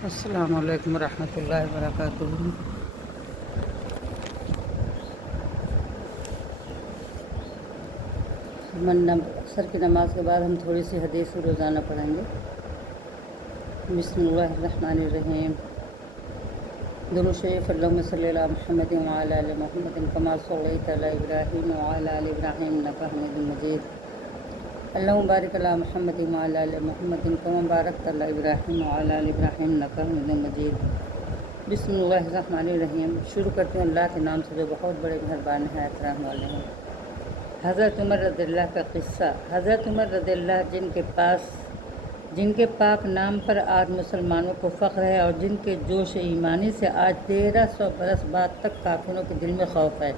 السلام علیکم ورحمۃ اللہ وبرکاتہ۔ عصر کی نماز کے بعد ہم تھوڑی سی حدیث روزانہ پڑھیں گے۔ بسم اللہ الرحمن الرحیم۔ درود شریف اللہم صلی علی محمد وعلی آل محمد کما صلیت علی ابراہیم وعلی آل ابراہیم انک حمید مجید۔ اللہم بارک علی محمد وعلی آل محمد کما بارکت علی ابراہیم وعلی آل ابراہیم انک حمید مجید۔ بسم اللہ الرحمن الرحیم۔ شروع کرتے ہیں اللہ کے نام سے جو بہت بڑے مہربان ہیں، احترام والے ہیں۔ حضرت عمر رضی اللہ کا قصہ۔ حضرت عمر رضی اللہ جن کے پاک نام پر آج مسلمانوں کو فخر ہے اور جن کے جوش ایمانی سے آج 1300 برس بعد تک کافروں کے دل میں خوف ہے،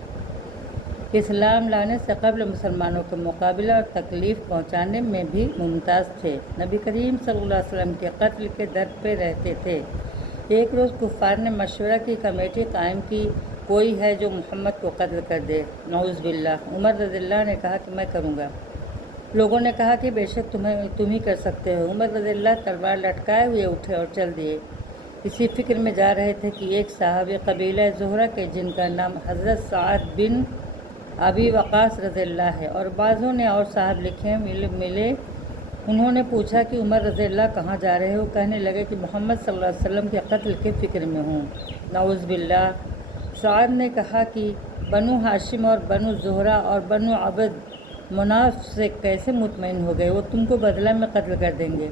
اسلام لانے سے قبل مسلمانوں کے مقابلہ اور تکلیف پہنچانے میں بھی ممتاز تھے۔ نبی کریم صلی اللہ علیہ وسلم کے قتل کے در پہ رہتے تھے۔ ایک روز کفار نے مشورہ کی کمیٹی قائم کی، کوئی ہے جو محمد کو قتل کر دے۔ نعوذ باللہ۔ عمر رضی اللہ نے کہا کہ میں کروں گا۔ لوگوں نے کہا کہ بے شک تم ہی کر سکتے ہو۔ عمر رضی اللہ تلوار لٹکائے ہوئے اٹھے اور چل دیے۔ اسی فکر میں جا رہے تھے کہ ایک صحابی قبیلہ زہرہ کے جن کا نام حضرت سعد بن ابی وقاص رضی اللہ ہے اور بعضوں نے اور صاحب لکھے ملے۔ انہوں نے پوچھا کہ عمر رضی اللہ کہاں جا رہے ہو؟ کہنے لگے کہ محمد صلی اللہ علیہ وسلم کے قتل کے فکر میں ہوں۔ نعوذ باللہ۔ سعد نے کہا کہ بنو ہاشم اور بنو زہرہ اور بنو عبد مناف سے کیسے مطمئن ہو گئے؟ وہ تم کو بدلہ میں قتل کر دیں گے۔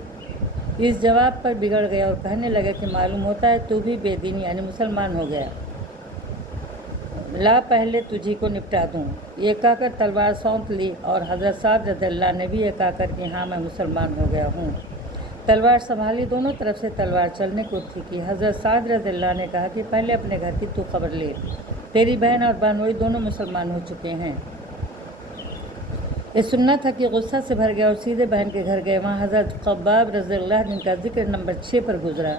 اس جواب پر بگڑ گئے اور کہنے لگے کہ معلوم ہوتا ہے تو بھی بے دین یعنی مسلمان ہو گیا، لا پہلے تجھی کو نپٹا دوں۔ یہ کہہ کر تلوار سونت لی اور حضرت سعد رضی اللہ نے بھی یہ کہا کر کہ ہاں میں مسلمان ہو گیا ہوں، تلوار سنبھالی، دونوں طرف سے تلوار چلنے کو تھی کہ حضرت سعد رضی اللہ نے کہا کہ پہلے اپنے گھر کی تو خبر لے، تیری بہن اور بانوئی دونوں مسلمان ہو چکے ہیں۔ یہ سننا تھا کہ غصہ سے بھر گیا اور سیدھے بہن کے گھر گئے۔ وہاں حضرت خباب رضی اللہ جن کا ذکر نمبر 6 پر گزرا،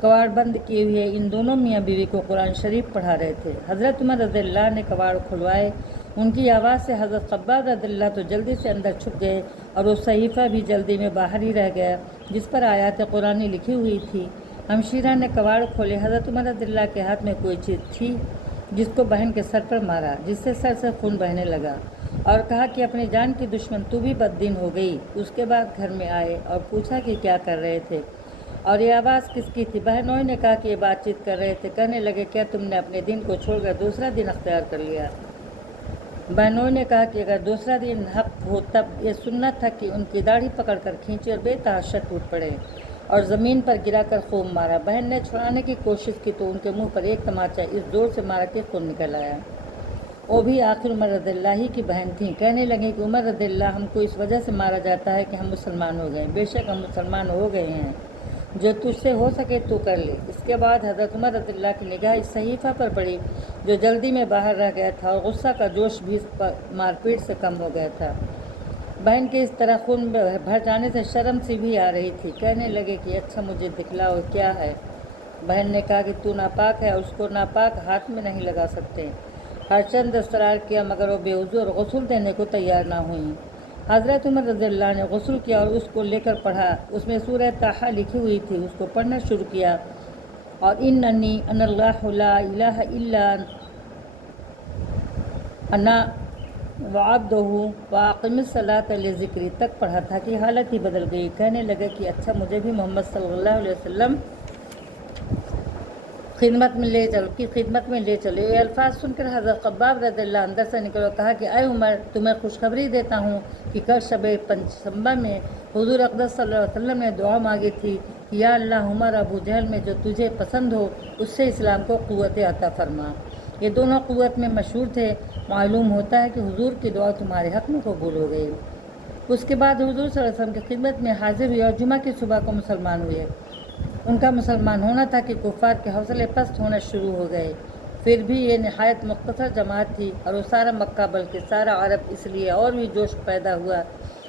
کواڑ بند کیے ہوئے ان دونوں میاں بیوی کو قرآن شریف پڑھا رہے تھے۔ حضرت عمر رضی اللہ نے کواڑ کھلوائے۔ ان کی آواز سے حضرت خباب رضی اللہ تو جلدی سے اندر چھپ گئے اور وہ صحیفہ بھی جلدی میں باہر ہی رہ گیا جس پر آیات قرآن لکھی ہوئی تھی۔ ہمشیرہ نے کواڑ کھولے۔ حضرت عمر رضی اللہ کے ہاتھ میں کوئی چیز تھی جس کو بہن کے سر پر مارا، جس سے سر سے خون بہنے لگا اور کہا کہ اپنی جان کی دشمن تو بھی بددین ہو گئی۔ اس کے بعد گھر میں آئے اور پوچھا کہ کیا کر رہے تھے اور یہ آواز کس کی تھی؟ بہنوئی نے کہا کہ یہ بات چیت کر رہے تھے۔ کہنے لگے کیا تم نے اپنے دین کو چھوڑ کر دوسرا دین اختیار کر لیا؟ بہنوئی نے کہا کہ اگر دوسرا دین حق ہو تب یہ سنت تھا کہ ان کی داڑھی پکڑ کر کھینچی اور بے تحاشا ٹوٹ پڑے اور زمین پر گرا کر خوب مارا۔ بہن نے چھڑانے کی کوشش کی تو ان کے منہ پر ایک تماچا اس زور سے مارا کہ خون نکل آیا۔ وہ بھی آخر عمر رضی اللہ ہی کی بہن تھیں۔ کہنے لگیں کہ عمر رضی اللہ ہم کو اس وجہ سے مارا جاتا ہے کہ ہم مسلمان ہو گئے۔ بے شک ہم مسلمان ہو گئے ہیں، جو تجھ سے ہو سکے تو کر لے۔ اس کے بعد حضرت عمر رضی اللہ کی نگاہ اس صحیفہ پر پڑی جو جلدی میں باہر رہ گیا تھا اور غصہ کا جوش بھی مار پیٹ سے کم ہو گیا تھا۔ بہن کے اس طرح خون بھر جانے سے شرم سی بھی آ رہی تھی۔ کہنے لگے کہ اچھا مجھے دکھلاؤ کیا ہے؟ بہن نے کہا کہ تو ناپاک ہے اور اس کو ناپاک ہاتھ میں نہیں لگا سکتے۔ ہر چند اصرار کیا مگر وہ بے وضو اور غسل دینے کو تیار نہ ہوئیں۔ حضرت عمر رضی اللہ نے غسل کیا اور اس کو لے کر پڑھا۔ اس میں سورہ طٰہٰ لکھی ہوئی تھی، اس کو پڑھنا شروع کیا اور اننی انا اللہ لا الہ الا انا وعبدہ واقم الصلاۃ لذکری تک پڑھا تھا کہ حالت ہی بدل گئی۔ کہنے لگے کہ اچھا مجھے بھی محمد صلی اللہ علیہ وسلم خدمت میں لے چلے۔ یہ الفاظ سن کر حضرت خباب رضی اللہ اندر سے نکل اور کہا کہ اے عمر، تمہیں خوشخبری دیتا ہوں کہ کل شب پنجشنبہ میں حضور اقدس صلی اللہ علیہ وسلم نے دعا مانگی تھی کہ یا اللہ عمر ابو جہل میں جو تجھے پسند ہو اس سے اسلام کو قوت عطا فرما۔ یہ دونوں قوت میں مشہور تھے۔ معلوم ہوتا ہے کہ حضور کی دعا تمہارے حق میں قبول ہو گئی۔ اس کے بعد حضور صلی اللہ علیہ وسلم کی خدمت میں حاضر ہوئے اور جمعہ کی صبح کو مسلمان ہوئے۔ ان کا مسلمان ہونا تھا کہ کفار کے حوصلے پست ہونا شروع ہو گئے۔ پھر بھی یہ نہایت مختصر جماعت تھی اور وہ سارا مکہ بلکہ سارا عرب اس لیے اور بھی جوش پیدا ہوا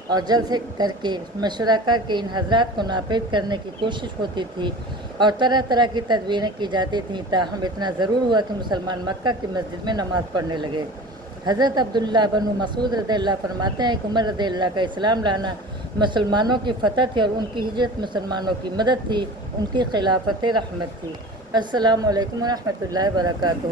اور جلسے کر کے مشورہ کر کے ان حضرات کو ناپید کرنے کی کوشش ہوتی تھی اور طرح طرح کی تدبیریں کی جاتی تھیں، تاہم اتنا ضرور ہوا کہ مسلمان مکہ کی مسجد میں نماز پڑھنے لگے۔ حضرت عبداللہ بن مسعود رضی اللہ فرماتے ہیں کہ عمر رضی اللہ کا اسلام لانا مسلمانوں کی فتح تھی اور ان کی ہجرت مسلمانوں کی مدد تھی، ان کی خلافت رحمت تھی۔ السلام علیکم ورحمۃ اللہ وبرکاتہ۔